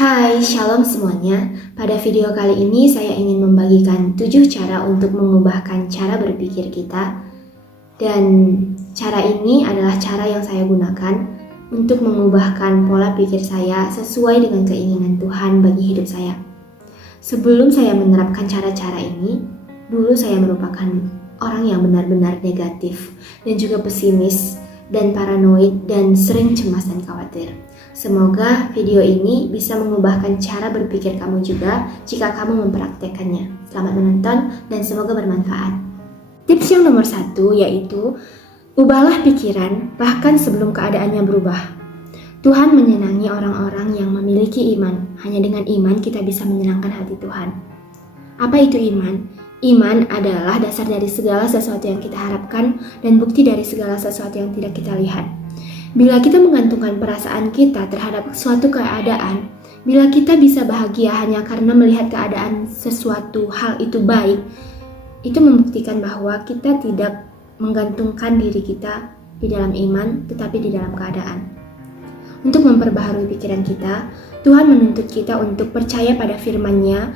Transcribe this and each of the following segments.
Hai, shalom semuanya. Pada video kali ini saya ingin membagikan 7 cara untuk mengubahkan cara berpikir kita. Dan cara ini adalah cara yang saya gunakan untuk mengubahkan pola pikir saya sesuai dengan keinginan Tuhan bagi hidup saya. Sebelum saya menerapkan cara-cara ini, dulu saya merupakan orang yang benar-benar negatif dan juga pesimis dan paranoid dan sering cemas dan khawatir. Semoga video ini bisa mengubahkan cara berpikir kamu juga jika kamu mempraktekannya. Selamat menonton dan semoga bermanfaat. Tips yang nomor 1 yaitu ubahlah pikiran bahkan sebelum keadaannya berubah. Tuhan menyenangi orang-orang yang memiliki iman. Hanya dengan iman kita bisa menyenangkan hati Tuhan. Apa itu iman? Iman adalah dasar dari segala sesuatu yang kita harapkan dan bukti dari segala sesuatu yang tidak kita lihat. Bila kita menggantungkan perasaan kita terhadap suatu keadaan, bila kita bisa bahagia hanya karena melihat keadaan sesuatu hal itu baik, itu membuktikan bahwa kita tidak menggantungkan diri kita di dalam iman, tetapi di dalam keadaan. Untuk memperbaharui pikiran kita, Tuhan menuntut kita untuk percaya pada firman-Nya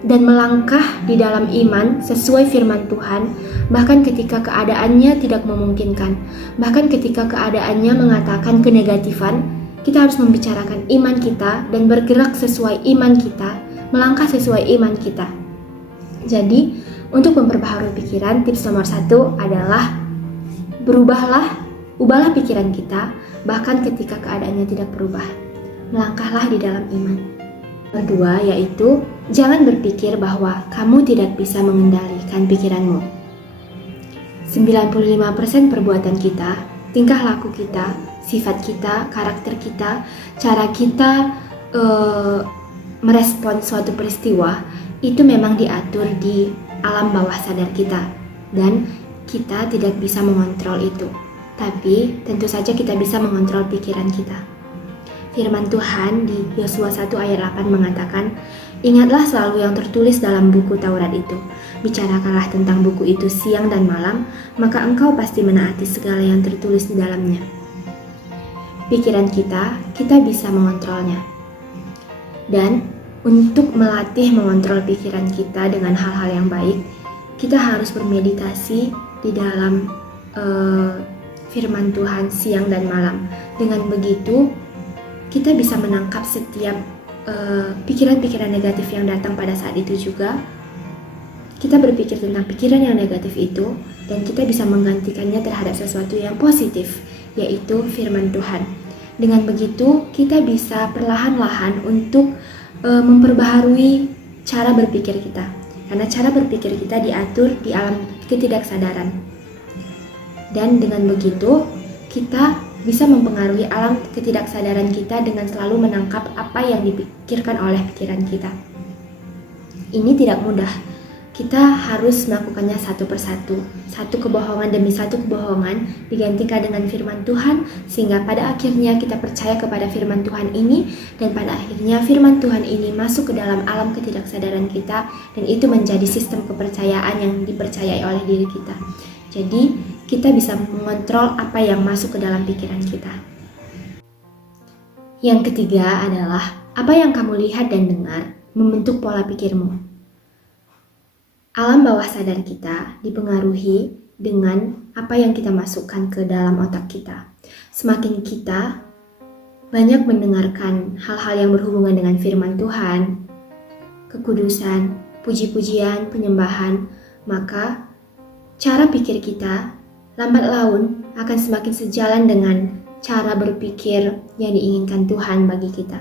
dan melangkah di dalam iman sesuai firman Tuhan, bahkan ketika keadaannya tidak memungkinkan, bahkan ketika keadaannya mengatakan kenegatifan, kita harus membicarakan iman kita dan bergerak sesuai iman kita, melangkah sesuai iman kita. Jadi, untuk memperbaharui pikiran, tips nomor 1 adalah ubahlah pikiran kita, bahkan ketika keadaannya tidak berubah. Melangkahlah di dalam iman. Kedua yaitu, jangan berpikir bahwa kamu tidak bisa mengendalikan pikiranmu. 95% perbuatan kita, tingkah laku kita, sifat kita, karakter kita, cara kita merespon suatu peristiwa, itu memang diatur di alam bawah sadar kita. Dan kita tidak bisa mengontrol itu. Tapi tentu saja kita bisa mengontrol pikiran kita. Firman Tuhan di Yosua 1 ayat 8 mengatakan, "Ingatlah selalu yang tertulis dalam buku Taurat itu. Bicarakanlah tentang buku itu siang dan malam, maka engkau pasti menaati segala yang tertulis di dalamnya." Pikiran kita bisa mengontrolnya. Dan untuk melatih mengontrol pikiran kita dengan hal-hal yang baik, kita harus bermeditasi di dalam firman Tuhan siang dan malam. Dengan begitu, kita bisa menangkap setiap pikiran-pikiran negatif yang datang pada saat itu juga. Kita berpikir tentang pikiran yang negatif itu, dan kita bisa menggantikannya terhadap sesuatu yang positif, yaitu firman Tuhan. Dengan begitu, kita bisa perlahan-lahan untuk memperbaharui cara berpikir kita. Karena cara berpikir kita diatur di alam ketidaksadaran. Dan dengan begitu, kita bisa mempengaruhi alam ketidaksadaran kita dengan selalu menangkap apa yang dipikirkan oleh pikiran kita. Ini tidak mudah. Kita harus melakukannya satu persatu. Satu kebohongan demi satu kebohongan digantikan dengan firman Tuhan, sehingga pada akhirnya kita percaya kepada firman Tuhan ini, dan pada akhirnya firman Tuhan ini masuk ke dalam alam ketidaksadaran kita, dan itu menjadi sistem kepercayaan yang dipercayai oleh diri kita. Jadi, kita bisa mengontrol apa yang masuk ke dalam pikiran kita. Yang ketiga adalah, apa yang kamu lihat dan dengar membentuk pola pikirmu. Alam bawah sadar kita dipengaruhi dengan apa yang kita masukkan ke dalam otak kita. Semakin kita banyak mendengarkan hal-hal yang berhubungan dengan firman Tuhan, kekudusan, puji-pujian, penyembahan, maka cara pikir kita lambat laun akan semakin sejalan dengan cara berpikir yang diinginkan Tuhan bagi kita.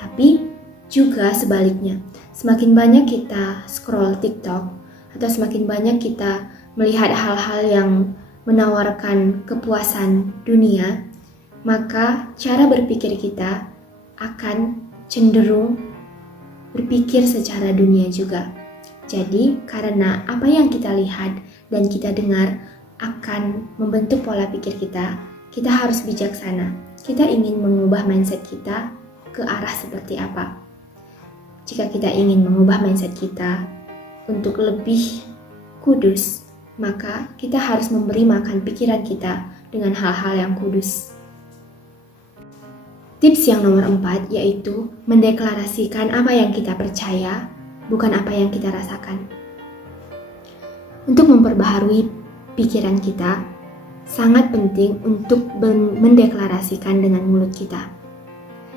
Tapi juga sebaliknya, semakin banyak kita scroll TikTok atau semakin banyak kita melihat hal-hal yang menawarkan kepuasan dunia, maka cara berpikir kita akan cenderung berpikir secara dunia juga. Jadi, karena apa yang kita lihat dan kita dengar akan membentuk pola pikir kita, kita harus bijaksana. Kita ingin mengubah mindset kita ke arah seperti apa? Jika kita ingin mengubah mindset kita untuk lebih kudus, maka kita harus memberi makan pikiran kita dengan hal-hal yang kudus. Tips yang nomor 4 yaitu mendeklarasikan apa yang kita percaya, bukan apa yang kita rasakan. Untuk memperbaharui pikiran kita, sangat penting untuk mendeklarasikan dengan mulut kita.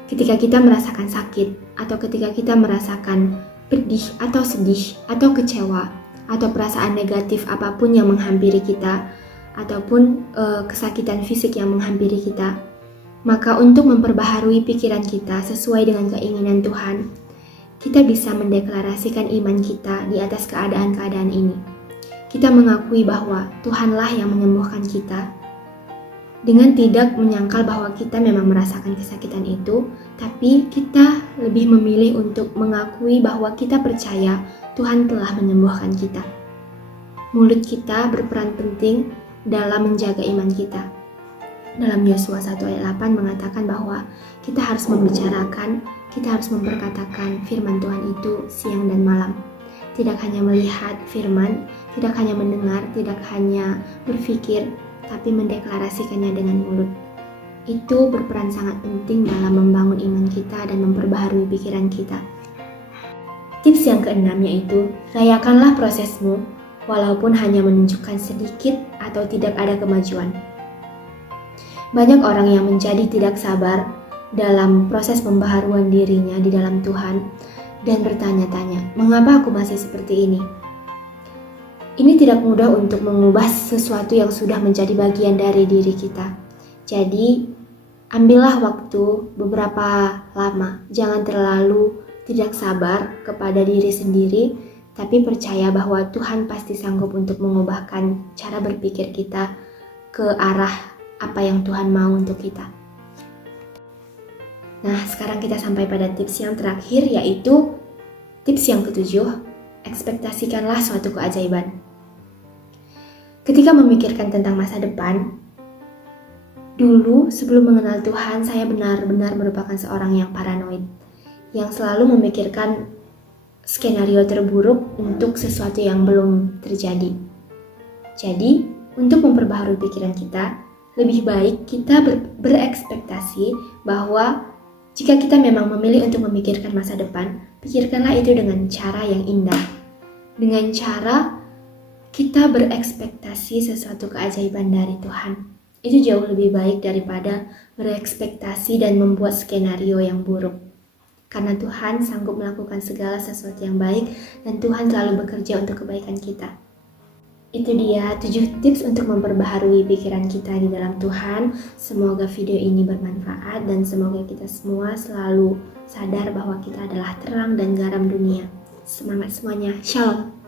Ketika kita merasakan sakit, atau ketika kita merasakan pedih atau sedih, atau kecewa, atau perasaan negatif apapun yang menghampiri kita, ataupun kesakitan fisik yang menghampiri kita, maka untuk memperbaharui pikiran kita sesuai dengan keinginan Tuhan, kita bisa mendeklarasikan iman kita di atas keadaan-keadaan ini. Kita mengakui bahwa Tuhanlah yang menyembuhkan kita, dengan tidak menyangkal bahwa kita memang merasakan kesakitan itu, tapi kita lebih memilih untuk mengakui bahwa kita percaya Tuhan telah menyembuhkan kita. Mulut kita berperan penting dalam menjaga iman kita. Dalam Yosua 1 ayat 8 mengatakan bahwa kita harus membicarakan, kita harus memperkatakan firman Tuhan itu siang dan malam. Tidak hanya melihat firman, tidak hanya mendengar, tidak hanya berpikir, tapi mendeklarasikannya dengan mulut. Itu berperan sangat penting dalam membangun iman kita dan memperbaharui pikiran kita. Tips yang keenam yaitu, rayakanlah prosesmu walaupun hanya menunjukkan sedikit atau tidak ada kemajuan. Banyak orang yang menjadi tidak sabar dalam proses pembaharuan dirinya di dalam Tuhan dan bertanya-tanya, mengapa aku masih seperti ini? Ini tidak mudah untuk mengubah sesuatu yang sudah menjadi bagian dari diri kita. Jadi, ambillah waktu beberapa lama. Jangan terlalu tidak sabar kepada diri sendiri, tapi percaya bahwa Tuhan pasti sanggup untuk mengubahkan cara berpikir kita ke arah apa yang Tuhan mau untuk kita. Nah, sekarang kita sampai pada tips yang terakhir, yaitu tips yang ketujuh, ekspektasikanlah suatu keajaiban. Ketika memikirkan tentang masa depan, dulu sebelum mengenal Tuhan, saya benar-benar merupakan seorang yang paranoid, yang selalu memikirkan skenario terburuk untuk sesuatu yang belum terjadi. Jadi, untuk memperbaharui pikiran kita, lebih baik kita berekspektasi bahwa jika kita memang memilih untuk memikirkan masa depan, pikirkanlah itu dengan cara yang indah. Dengan cara kita berekspektasi sesuatu keajaiban dari Tuhan. Itu jauh lebih baik daripada berekspektasi dan membuat skenario yang buruk. Karena Tuhan sanggup melakukan segala sesuatu yang baik dan Tuhan selalu bekerja untuk kebaikan kita. Itu dia 7 tips untuk memperbaharui pikiran kita di dalam Tuhan. Semoga video ini bermanfaat dan semoga kita semua selalu sadar bahwa kita adalah terang dan garam dunia. Semangat semuanya, Shalom.